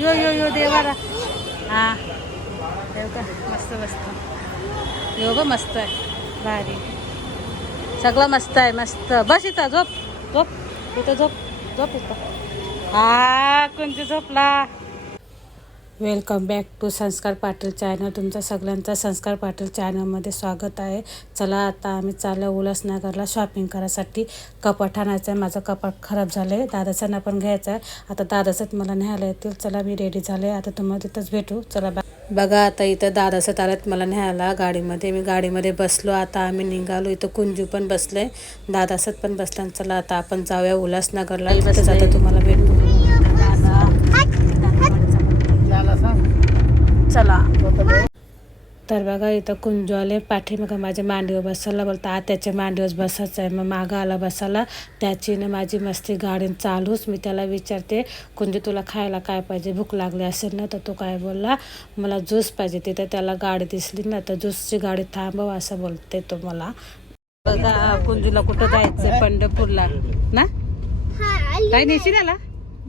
यो यो यो देवाला. हा. देव का? मस्त मस्त. यो ग मस्त आहे. भारी. सगळं मस्त आहे मस्त. बस इथं झोप झोप. इथं झोप झोप इथं. हा कोणती झोपला? वेलकम बॅक टू संस्कार पाटील चॅनल. तुमचं सगळ्यांचं संस्कार पाटील चॅनलमध्ये स्वागत आहे. चला आता आम्ही चाललो उल्हासनगरला शॉपिंग करायसाठी. कपाट आणायचं आहे. माझं कपाट खराब झालं आहे दादासांना पण घ्यायचं आहे. आता दादाचं मला न्यायला येतील. चला मी रेडी झाले. आता तुम्हाला तिथंच भेटू. चला बघा आता इथं दादाचं आल्यात मला न्यायला गाडीमध्ये. मी गाडीमध्ये बसलो. आता आम्ही निघालो. इथं कुंजू पण बसले दादासत पण बसलं चला आता आपण जाऊया उल्हासनगरला. इथं जाता तुम्हाला भेटू. चला. तर बघा इथं कुंजवाले पाठीमागं माझ्या मांडीवर बसायला बोलता आत्याच्या मांडीवर बसायचं आहे. मग मागं आला बसायला. त्याचीनं माझी मस्ती गाडी चालूच. मी त्याला विचारते कुंजू तुला खायला काय पाहिजे? भूक लागली असेल ना तर तो काय बोलला? मला ज्यूस पाहिजे. तिथं त्याला गाडी दिसली ना तर ज्यूसची गाडी थांबव असं बोलते तो मला. बघा कुंजूला कुठं जायचं पंढरपूरला. ना? काय नेशी त्याला?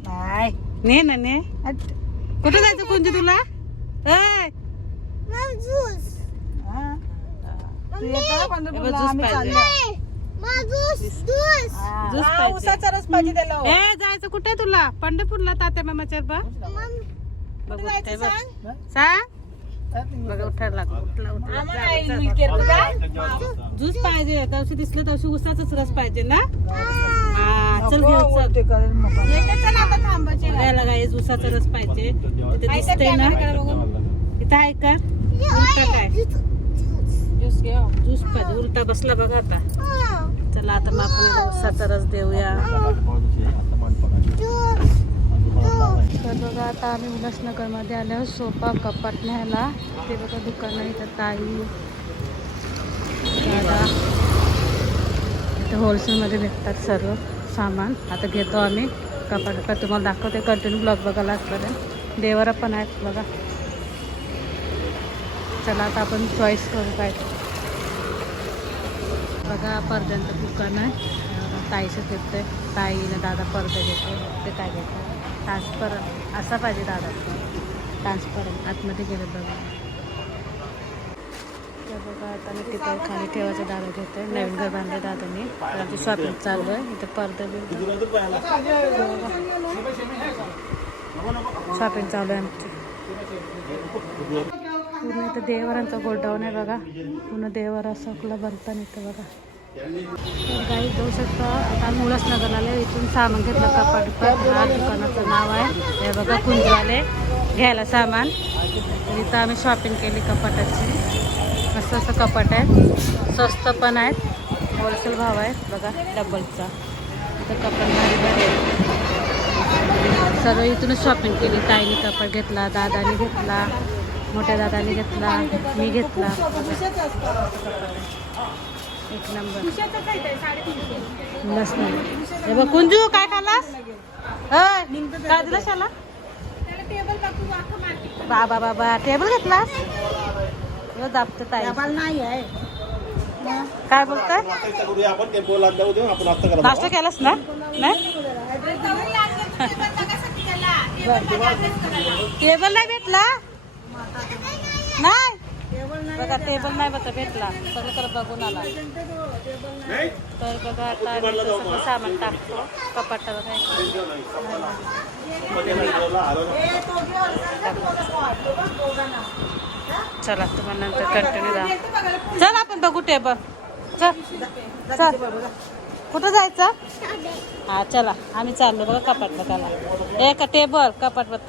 नाही. ने ना ने? कुठं जायचं कुंजू तुला? तू पंढरपूरला? आम्ही पाहिजे. चाललो. हा. ज्यूस हा, पाहिजे. उसाचा रस पाहिजे त्याला ए जायचं कुठे तुला पंढरपूरला तात्या मामाच्या बा बघ जायचं उठते बघ. सांग. सांग बघा उठायला लागलं. उठला उठला आम्हाला. ज्यूस पाहिजे तवशी दिसलं तवशी उसाचाच रस पाहिजे ना हा चल नको. येते आता थांबायचे काय उसाचा रस पाहिजे तिथे दिसतंय ना? इथं आहे का? उलटा काय? ज्यूस घे हो. ज्यूस पाहिजे उलटा बसला बघा आता. चला आता मग आपण उसाचा रस देऊया. तर बघा आता आम्ही उल्हासनगरमध्ये आलो सोफा कपाट न्यायला. ते बघा दुकान आहे इथं ताई. दादा. इथं होलसेलमध्ये भेटतात सर्व सामान. आता घेतो आम्ही. कपाट तुम्हाला दाखवते. कंटिन्यू ब्लॉग बघायला असणार देवारा पण आहेत बघा. चला आता आपण चॉईस करू काय. बघा पडद्यांचं दुकान आहे. ताईचं घेतोय ताईनं दादा पडदे घेतो ते काय घेतो ट्रान्सफर असा पाहिजे दादा. ट्रान्सफर आतमध्ये गेलं बघा. तर बघा आता मी खाली ठेवायचं दादा घेतोय. नवीन घर बांधले दादानी. तर आमची शॉपिंग चालू आहे. इथं पडदे शॉपिंग चालू आहे आमची. पूर्ण इथं देवरांचं गोडाऊन आहे बघा. पूर्ण देवारा सकला भरताना इथं बघा. तर काही जाऊ शकता. आता मुळच उल्हासनगरला आले इथून सामान घेतलं कपाट हा दुकानाचं नाव आहे. हे बघा कुंजवाले घ्यायला सामान. इथं आम्ही शॉपिंग केली कपाटाची. मस्त असं कपाट आहे. स्वस्त पण आहेत. होलसेल भाव आहे. बघा डबलचा इथं कपाट भारी भारी सर्व इथूनच शॉपिंग केली. ताईने कपाट घेतला दादाने घेतला. मोठ्या दादाने घेतला मी घेतला. एक नंबर. हे बघ कुंजू काय खालास काय दिलं शाला? बाबा बाबा टेबल घेतलास? दाबतं नाही आहे. काय बोलताय? नाश्ता केलास ना? नाही? टेबल नाही भेटला? नाही. बघा टेबल नाही बघा भेटला. सगळीकडे बघून आला. तर बघा आता सगळं सामान टाकतो. कपाटावर चला तुम्हाला नंतर कंटिन्यू जा चल आपण बघू टेबल चल चल. कुठं जायचं? हा चला आम्ही चाललो बघा कपाट बघायला एक टेबल कपाट बघ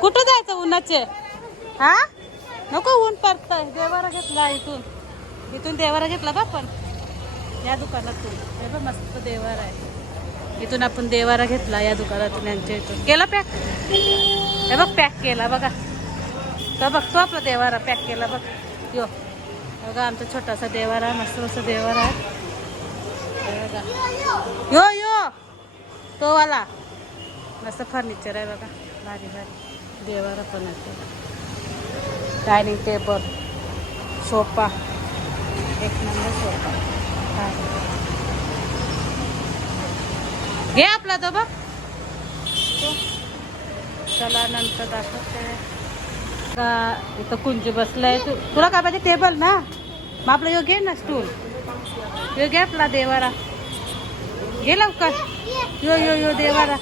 कुठं जायचं उन्हाचे? हा? नको ऊन पडतंय देवारा घेतला इथून. इथून देवारा घेतला बा पण या दुकानातून हे बघ मस्त देवारा आहे. इथून आपण देवारा घेतला या दुकानातून यांच्या इथून. केला पॅक हे बघ पॅक केला बघा. तर बघ तो आपला देवारा पॅक केला बघ. यो. बघा आमचा छोटासा देवारा मस्त मस्त देवारा आहे. बघा. यो यो. तो वाला. मस्त फर्निचर आहे बघा. भारी भारी. देवारा पण आहे डायनिंग टेबल सोफा एक नंबर सोफा. घे आपला तो बघ. तो. चला नंतर दाखवते. का इथं कुंजी बसलंय. तू तुला काय पाहिजे? टेबल ना? मग आपलं यो घे ना स्टूल यो घे आपला देवारा. घे लवकर. यो यो यो देवारा.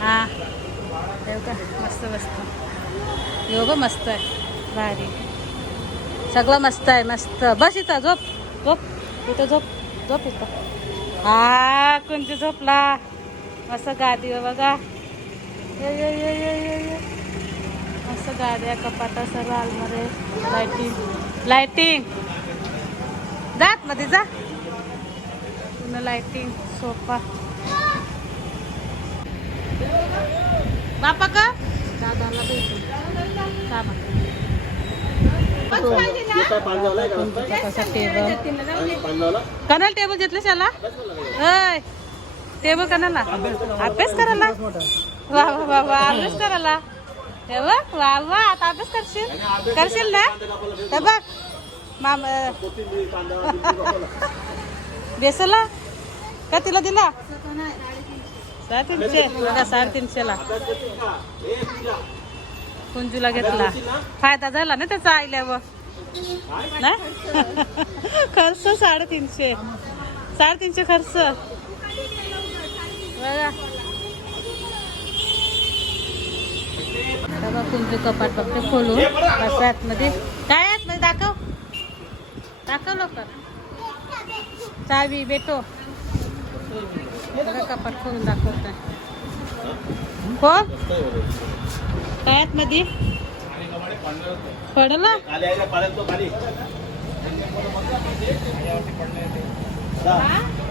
हा. देव का? मस्त मस्त यो ग मस्त आहे. भारी. सगळं मस्त आहे मस्त. बस इथं झोप झोप. इथं झोप झोप इथं. हा कोणती झोपला. मस्त गादी आहे बघा. ये ये ये ये ये ये. मस्त गाद्या कपाटा सर्व आलमारे लाइटिंग लायटिंग जात मध्ये जा. पुन्हा लायटिंग सोफा बापा का दादाला भेटू कामा हे काय पांजवलंय का रस्ता? कसा टेबल कनाल टेबल घेतलं शाला? होय टेबल कनाला? अभ्यास करायला? वा वा वा वा अभ्यास करायला? हे बघ वा वा आता अभ्यास करशील? करशील ना? हे बघ माम बेसला का तिला दिला? साडेतीनशे. बघा साडेतीनशेला? कुंजूला घेतला. फायदा झाला ना त्याचा आईल्यावर ना? खर्च साडेतीनशे. साडेतीनशे खर्च. बघा. बघा कुंजू कपाट बघते खोलून बस आतमध्ये. काय आतमध्ये दाखव. दाखव लवकर. चावी बेटो बघा कपाट खोलून दाखवत कोण काय आतमध्ये पडला? खाली आहे ना पाण्यात तो खाली जा.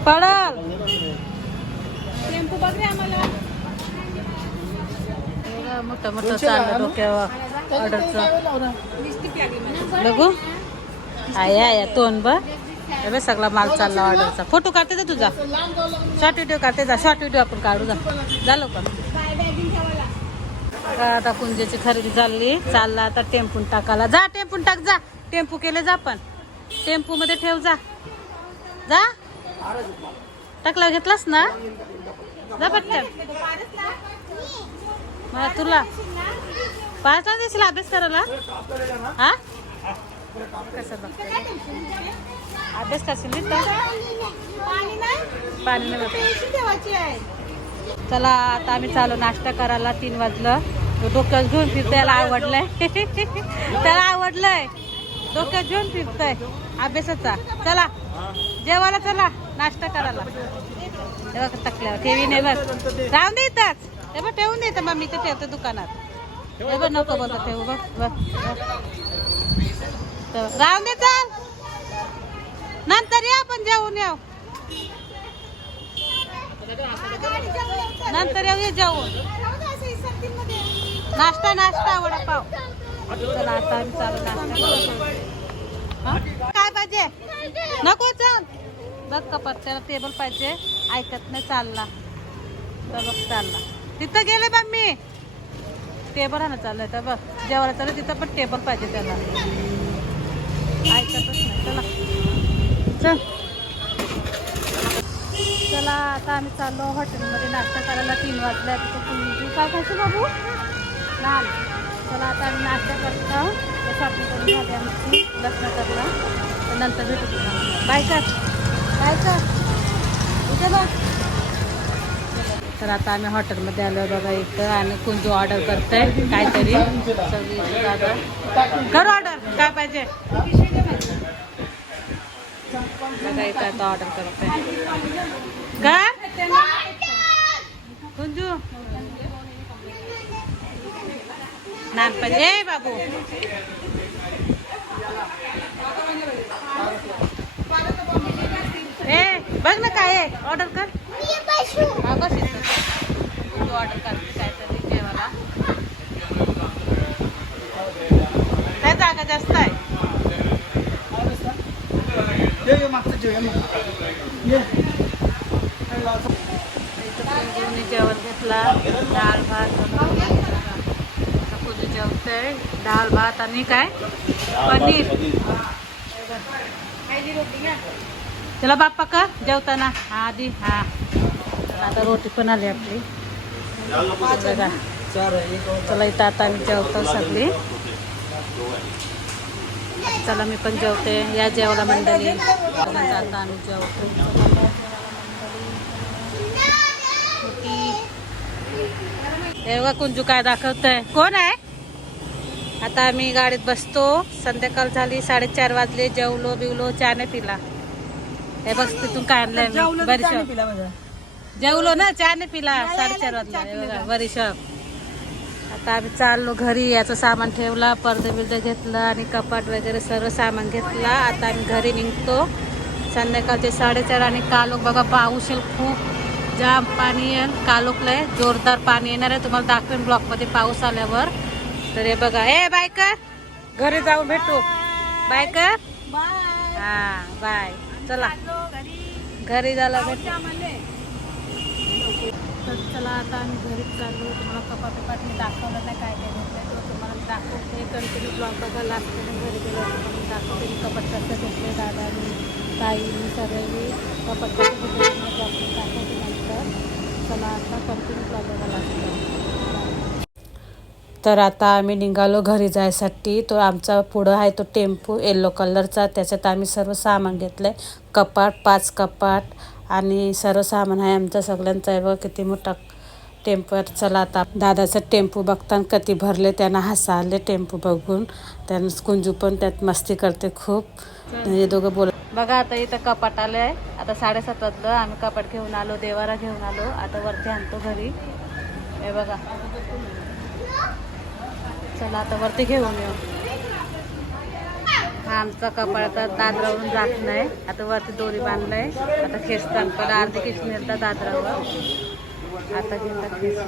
पडल. टेम्पो बघ रे आम्हाला. मोठं मोठं चाललं डोक्यावर ऑर्डरचं. बघू. आहे आहे तोंड बघ. सगळा माल चालला ऑर्डरचा. फोटो काढते तुझा. शॉर्ट व्हिडिओ काढते जा. शॉर्ट व्हिडिओ आपण काढू जा. झालं ठेवायला आता कुंजेची खरेदी झाली. चालला आता टेम्पून टाकायला. जा टेम्पून टाक जा. टेम्पू केले जा पण. टेम्पू मध्ये ठेव जा. जा. टाकला घेतलास ना? जा पटकन. मला तुला. पाच देशील अभ्यास करायला? हा? कसं अभ्यास करशील नी? पाणी नाही. ठेवायची आहे. चला आता आम्ही चालू नाश्ता करायला. तीन वाजलं. डोक्यात घेऊन फिरतायला त्याला आवडलंय. त्याला आवडलंय. डोक्यात घेऊन फिरतय अभ्यासाचा. चला. जेवायला चला. नाश्ता करायला. तेव्हा टाकल्यावर ठेवी नाही बघ. राहून दे इथंच. हे बघ ठेवून दे मग मम्मी तर ठेवते दुकानात. हे बघ नको बोलतो ठेवू बघ बघ. राहून दे चल. नंतर या आपण जेवून येऊ. नंतर येऊ जाऊ नाश्ता नाश्ता वडापाव. चला आता आम्ही चालू नाश्ता काय पाहिजे? नको चल बघ कपात त्याला टेबल पाहिजे. ऐकत नाही चालला. तर बघ चालला. तिथं गेले बघ मी. टेबल हा ना चाललंय. तर बघ जेवायला चाललं तिथं पण टेबल पाहिजे त्याला. ऐकतच नाही. चला. चल. चला आता आम्ही चाललो हॉटेलमध्ये नाश्ता करायला. तीन वाजल्या तिथं कुंजी काय खायचं बाबू? लहान चला आता आम्ही नाश्ता करतो. शॉपिंग करून झाली आमची. लग्न करला तर नंतर भेटू तुला. बाय कर बाय कर उद्या बघ. तर आता आम्ही हॉटेलमध्ये आलो बघा इथं. आणि कुंजू ऑर्डर करतोय काहीतरी. सगळी कर ऑर्डर काय पाहिजे? बघा इथं आता ऑर्डर करतोय. काय कुंजू. नान पाहिजे ए बाबू. ए बघ ना काय ऑर्डर कर बस इथं. तू ऑर्डर कर. काहीतरी जेवायला काय जागा जास्त आहे? कुंजूने जेवण. घेतला डाळ भात. कुंजू जेवतंय. डाळ भात आणि काय? पनीर. चला बाप्पा का? जेवताना. हा आधी हा. आता रोटी पण आली आपली. बघा. चला इथं आता आम्ही जेवतो सगळी. चला मी पण जेवते. या जेवायला मंडळी. आता आम्ही जेवतो. हे बघा कुंजू काय दाखवतंय? कोण आहे? आता आम्ही गाडीत बसतो. संध्याकाळ झाली साडेचार वाजले. जेवलो बिवलो चहा नाही पिला. हे बघ तिथून काय आणलंय बरीशॉप जेवलो ना चहा नाही पिला साडेचार वाजला. बरीशॉप आता आम्ही चाललो घरी. याचं सामान ठेवला पडदे बिर्दे घेतलं आणि कपाट वगैरे सर्व सामान घेतला. आता आम्ही घरी निघतो. संध्याकाळचे साडेचार आणि कालोख बघा पाऊस खूप. जाम पाणी येईल आहे जोरदार पाणी येणार आहे. तुम्हाला दाखवेन ब्लॉकमध्ये पाऊस आल्यावर. तर हे बघा. ए बायकर! घरी जाऊन भेटू. बायकर! बाय हा बाय. चला. घरी जायला भेटू. तर चला आता आम्ही घरीच चाललो. तुम्हाला कपाट मी दाखवलं नाही काय काय घेतलं तुम्हाला दाखवते. कंटिन्यू ब्लॉग बघायला लागते घरी गेलो तुम्हाला दाखवते. मी कपाट कसं घेतले दादानी ताईनी सगळ्यांनी कपाट कसं घेतले ब्लॉग दाखवते. नंतर चला आता कंटिन्यू ब्लॉग बघायला तर आता आम्ही निघालो घरी जायसाठी. तो आमचा पुढं आहे तो टेम्पो येल्लो कलरचा त्याच्यात आम्ही सर्व सामान घेतलं आहे कपाट पाच कपाट आणि सर्व सामान आहे आमचं. सगळ्यांचं आहे बघ किती मोठा टेम्पो चला आता दादाचं टेम्पो बघताना कधी भरले त्यांना हसा आले टेम्पो बघून. त्यानं कुंजू पण त्यात मस्ती करते खूप. हे दोघं बोल बघा आता इथं कपाट आलं आहे आता साडेसात वाजलं आम्ही कपाट घेऊन आलो देवारा घेऊन आलो. आता वरती आणतो घरी. हे बघा. चला आता वरती घेऊन येऊ. हा आमचा कपाळाचा दादरावरून जात नाही. आता वरती दोरी बांधलाय. आता खेचतात पहिला अर्धी खेच नेतात दादरावर. आता घेतात खेच.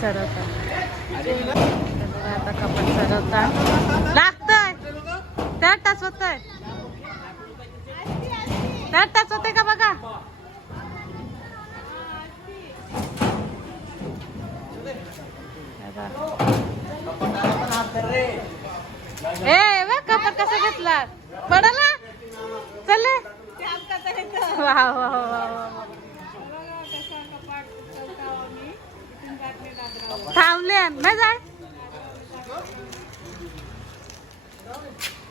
चढवतात आता कपाट चढवतात त्यात टाच आहे त्यात टाच होते का बघा? ए बघ कपाट घेतला पडला? चल. वा वा वा वा वा. थांबले. नाही जाय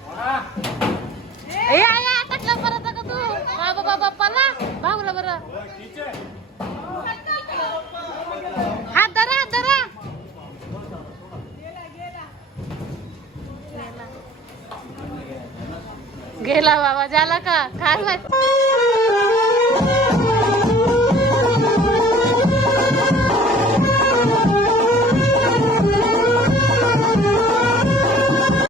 ए आय अटकलं परत का तू? बाबा बाबा पला भाऊला बरं. हात धरा हात धरा. गेला बाबा झाला का? काय माहिती?